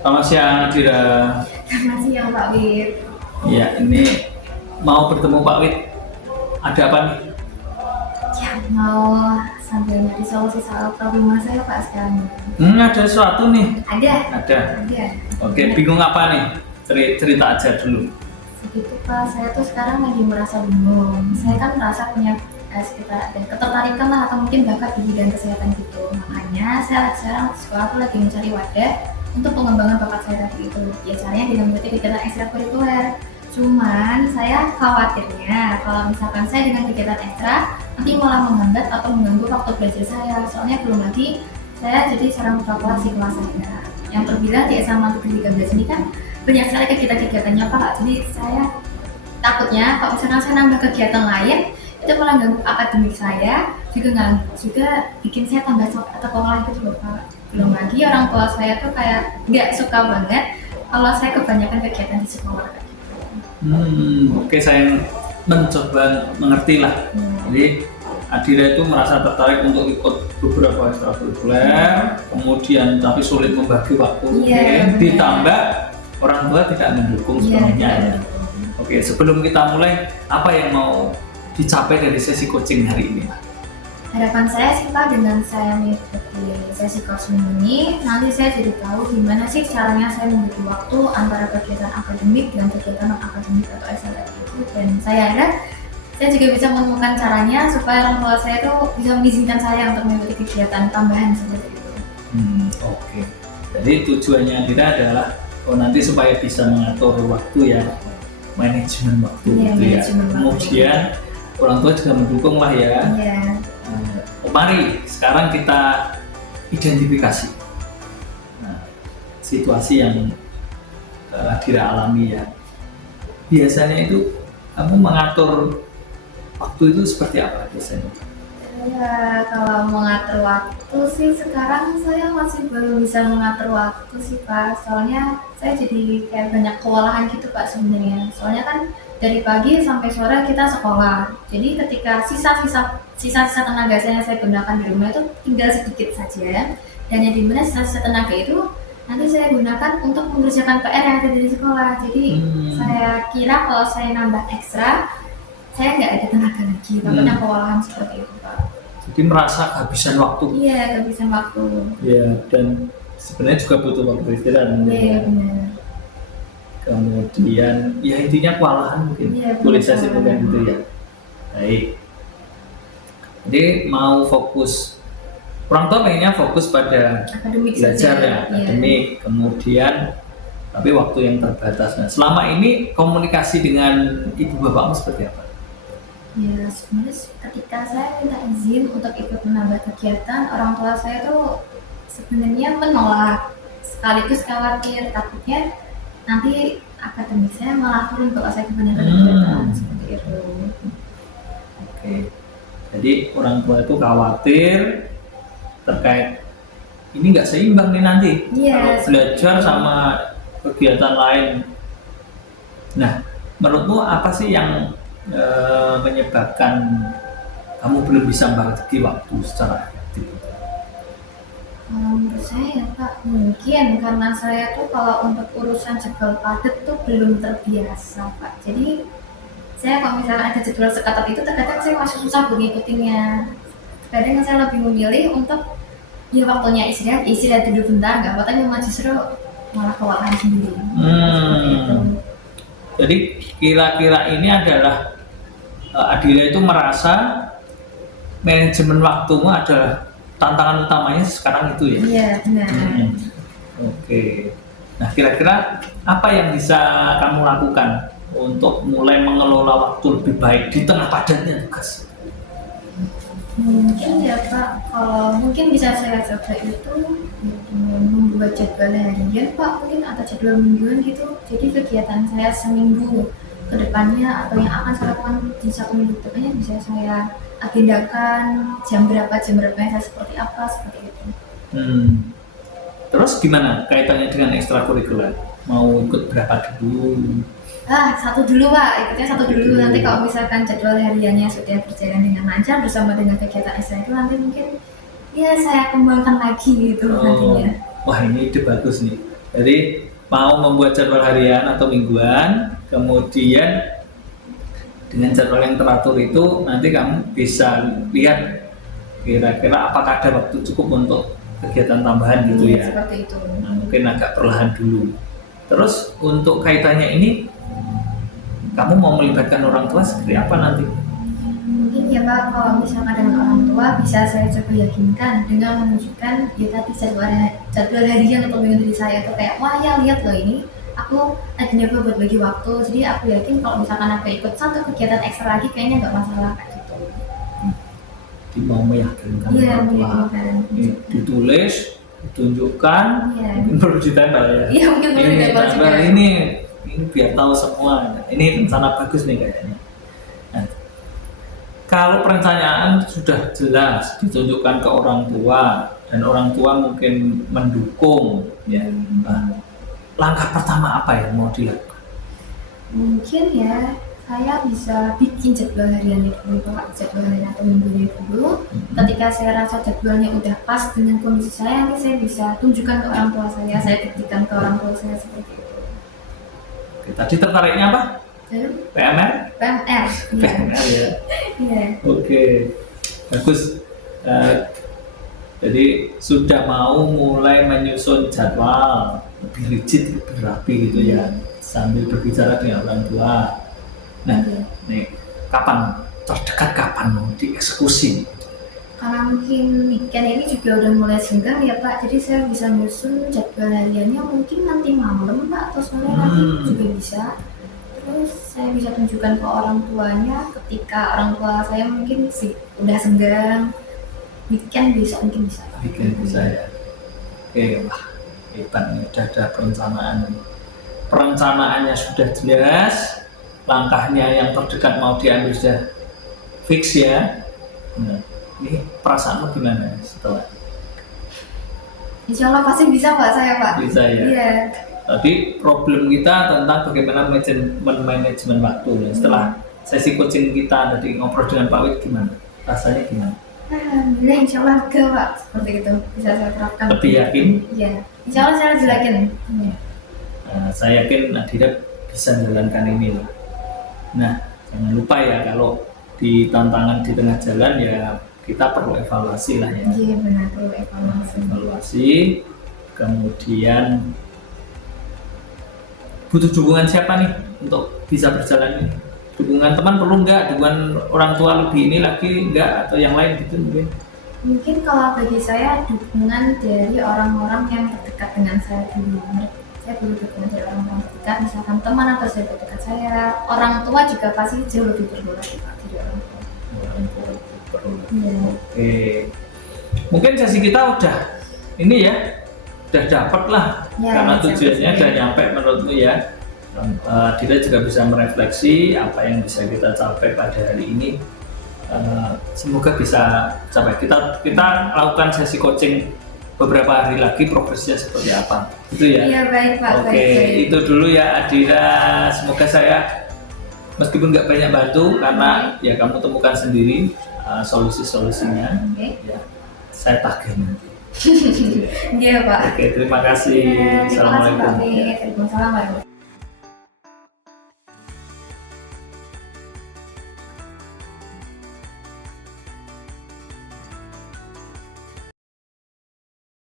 Selamat siang, Dira. Selamat siang Pak Wid. Ya, ini mau bertemu Pak Wid. Ada apa nih? Ya, mau sambil nyari solusi soal problema saya Pak sekarang. Ada sesuatu nih. Ada? Ada. Ada. Oke, bingung apa nih? Cerita aja dulu. Segitu Pak, saya tuh sekarang lagi merasa bingung. Saya kan merasa punya sekitar ada ketertarikan lah atau mungkin bakat di bidang kesehatan gitu. Makanya saya sekarang sekolah tuh lagi mencari wadah untuk pengembangan bakat saya tadi itu. Ya caranya dengan mengikuti kegiatan ekstrakurikuler. Cuman saya khawatirnya kalau misalkan saya dengan kegiatan ekstra nanti malah menghambat atau mengganggu waktu belajar saya. Soalnya belum lagi saya jadi seorang kepala kelas di kelas saya. Yang terbilang di SMA Negeri 13 ini kan banyak sekali kegiatan-kegiatannya Pak. Jadi saya takutnya kalau misalkan saya nambah kegiatan lain itu malah ganggu akademik saya, juga bikin saya tambah capek atau kewalahan gitu loh Pak. Belum lagi orang tua saya tuh kayak nggak suka banget kalau saya kebanyakan kegiatan di sekolah. Oke, saya mencoba mengerti lah. Jadi Adira itu merasa tertarik untuk ikut beberapa ekstrakurikuler, kemudian tapi sulit membagi waktu. Iya, Oke, ditambah orang tua tidak mendukung sepenuhnya. Ya. Oke, sebelum kita mulai, apa yang mau dicapai dari sesi coaching hari ini? Harapan saya sih Pak, dengan saya mengikuti sesi coaching ini, nanti saya jadi tahu gimana sih caranya saya membagi waktu antara kegiatan akademik dan kegiatan non akademik atau ekstra itu. Dan saya harap saya juga bisa menemukan caranya supaya orang tua saya itu bisa mengizinkan saya untuk mengikuti kegiatan tambahan seperti itu. Oke. Jadi tujuannya kita adalah nanti supaya bisa mengatur waktu ya, manajemen waktu Iya, gitu ya. manajemen waktu. Kemudian orang tua juga mendukung lah ya. Iya. Mari sekarang kita identifikasi situasi yang Adira alami ya. Biasanya itu kamu mengatur waktu itu seperti apa biasanya? Ya, kalau mengatur waktu sih sekarang saya masih belum bisa mengatur waktu sih Pak. Soalnya saya jadi kayak banyak kewalahan gitu Pak sebenarnya. Soalnya kan dari pagi sampai sore kita sekolah. Jadi ketika sisa-sisa tenaga saya gunakan di rumah itu tinggal sedikit saja. Dan yang dimana sisa-sisa tenaga itu nanti saya gunakan untuk mengerjakan PR yang ada di sekolah. Jadi saya kira kalau saya nambah ekstra, saya nggak ada tenaga lagi, takutnya kewalahan seperti itu Pak. Jadi merasa kehabisan waktu. Iya, kehabisan waktu. Ya, dan sebenarnya juga butuh waktu istirahat. Iya, benar. Kemudian ya intinya kewalahan mungkin. Iya, Boleh saya sebutkan gitu ya. Baik. Jadi mau fokus, orang tua pengennya fokus pada Akademik belajar saja. ya, akademik. Kemudian tapi waktu yang terbatas. Nah, selama ini komunikasi dengan ibu bapakmu seperti apa? Ya, sebenarnya ketika saya minta izin untuk ikut menambah kegiatan, orang tua saya tuh sebenarnya menolak, sekaligus khawatir takutnya nanti akademik saya malah turun kalau saya kebanyakan kegiatan seperti itu. Oke, jadi orang tua itu khawatir terkait ini nggak seimbang nih nanti kalau belajar sama kegiatan lain. Nah, menurutmu apa sih yang menyebabkan kamu belum bisa membagi waktu secara efektif? Menurut saya Pak, mungkin karena saya tuh kalau untuk urusan jadwal padat tuh belum terbiasa Pak. Jadi saya kalau misalnya ada jadwal seketat itu terkadang saya masih susah mengikutinya. Kadang saya lebih memilih untuk ya waktunya istirahat dulu bentar, nggak apa-apa, tapi justru malah kewalahan sendiri. Jadi kira-kira ini adalah Adira itu merasa manajemen waktumu adalah tantangan utamanya sekarang itu ya? Iya, benar. Oke. Nah, kira-kira apa yang bisa kamu lakukan untuk mulai mengelola waktu lebih baik di tengah padatnya tugas? Mungkin ya Pak, kalau mungkin bisa saya coba itu membuat jadwal harian Pak, mungkin atau jadwal mingguan gitu. Jadi kegiatan saya seminggu ke depannya atau yang akan saya lakukan di satu minggu depannya bisa saya agendakan jam berapa yang saya seperti apa, seperti itu. Terus gimana kaitannya dengan ekstrakurikuler? Mau ikut berapa dulu? Satu dulu Pak, ikutnya satu dulu. Nanti kalau misalkan jadwal hariannya sudah berjalan dengan lancar bersama dengan kegiatan ekstra itu nanti mungkin ya saya kembangkan lagi gitu nantinya. Wah, ini ide bagus nih. Jadi mau membuat jadwal harian atau mingguan, kemudian dengan jadwal yang teratur itu nanti kamu bisa lihat kira-kira apakah ada waktu cukup untuk kegiatan tambahan gitu ya. Seperti itu. Nah, mungkin agak perlahan dulu. Terus untuk kaitannya ini, kamu mau melibatkan orang tua seperti apa nanti? Mungkin ya Pak, kalau misalkan dengan orang tua bisa saya coba yakinkan dengan menunjukkan ya tadi jadwal harian atau mingguan dari saya tuh kayak wah ya lihat loh ini aku ada nyoba buat bagi waktu, jadi aku yakin kalau misalkan aku ikut satu kegiatan ekstra lagi kayaknya nggak masalah kayak gitu. Jadi mau meyakinkan Iya, orang tua. meyakinkan. Ditulis, ditunjukkan, Iya. mungkin perlu ditempel ya. Iya, mungkin perlu ditempel juga. ini biar tahu semua. Ini rencana bagus nih kayaknya. Nah, kalau perencanaan sudah jelas ditunjukkan ke orang tua dan orang tua mungkin mendukung, ya. Nah, langkah pertama apa yang mau dilakukan? Mungkin ya saya bisa bikin jadwal hariannya dulu Pak, jadwal harian atau minggunya dulu. Ketika saya rasa jadwalnya udah pas dengan kondisi saya, nanti saya bisa tunjukkan ke orang tua saya buktikan ke orang tua saya seperti itu. Oke, tadi tertariknya apa? PMR? PMR, iya. PMR ya. Iya. Oke, bagus. Jadi sudah mau mulai menyusun jadwal lebih rigid, lebih rapi gitu ya, sambil berbicara dengan orang tua. Nah, nih kapan terdekat kapan mau dieksekusi? Karena mungkin weekend ini juga udah mulai senggang ya Pak, jadi saya bisa nyusun jadwal hariannya mungkin nanti malam Pak atau sore nanti juga bisa. Terus saya bisa tunjukkan ke orang tuanya ketika orang tua saya mungkin sih udah senggang, weekend bisa mungkin bisa. Weekend bisa ya. Oke, wah hebat nih, udah ada perencanaan. Perencanaannya sudah jelas, langkahnya yang terdekat mau diambil sudah fix ya. Nah, ini perasaanmu gimana setelah? Insya Allah pasti bisa Pak saya Pak. Bisa ya. Iya. Tadi problem kita tentang bagaimana manajemen waktu ya. Setelah sesi coaching kita tadi ngobrol dengan Pak Wid gimana? Rasanya gimana? Alhamdulillah insya Allah ke Pak seperti itu bisa saya terapkan. Lebih yakin? Iya. Insya Allah saya lebih yakin. Iya. Saya yakin Nadira bisa menjalankan ini lah. Nah, jangan lupa ya kalau di tantangan di tengah jalan ya kita perlu evaluasi lah ya. Iya benar perlu evaluasi. Evaluasi, kemudian butuh dukungan siapa nih untuk bisa berjalan ini? Dukungan teman perlu nggak? Dukungan orang tua lebih ini lagi nggak? Atau yang lain gitu mungkin? Mungkin kalau bagi saya dukungan dari orang-orang yang terdekat dengan saya dulu. Saya perlu dukungan dari orang-orang terdekat, misalkan teman atau sahabat dekat saya. Orang tua juga pasti jauh lebih perlu lagi dari orang tua. Orang tua perlu. Iya. Oke, mungkin sesi kita udah ini ya, udah dapat lah Ya, karena saya tujuannya percaya. udah nyampe menurutmu ya. Dira juga bisa merefleksi apa yang bisa kita capai pada hari ini. Semoga bisa capai. Kita lakukan sesi coaching beberapa hari lagi, progresnya seperti apa itu ya. Iya baik Pak. Oke, baik. itu dulu ya Adira. Semoga saya meskipun nggak banyak bantu karena ya kamu temukan sendiri solusi-solusinya. Oke. Ya, saya tagih nanti. Iya Pak. Oke, terima kasih. Iya, terima kasih Pak Assalamualaikum. Wid. Waalaikumsalam warahmatullahi wabarakatuh.